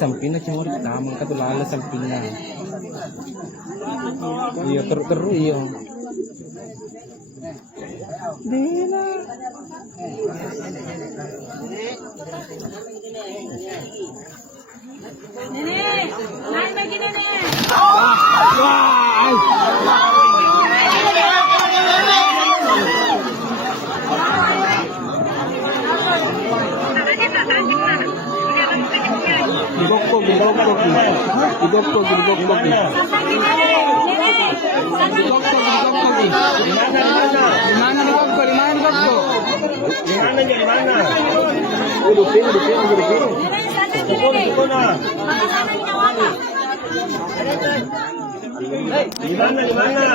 Samping na cimori tamang katulala samping na. Iya teru iya. Bela. Nenek, naik lagi nenek. Digokok. Di mana?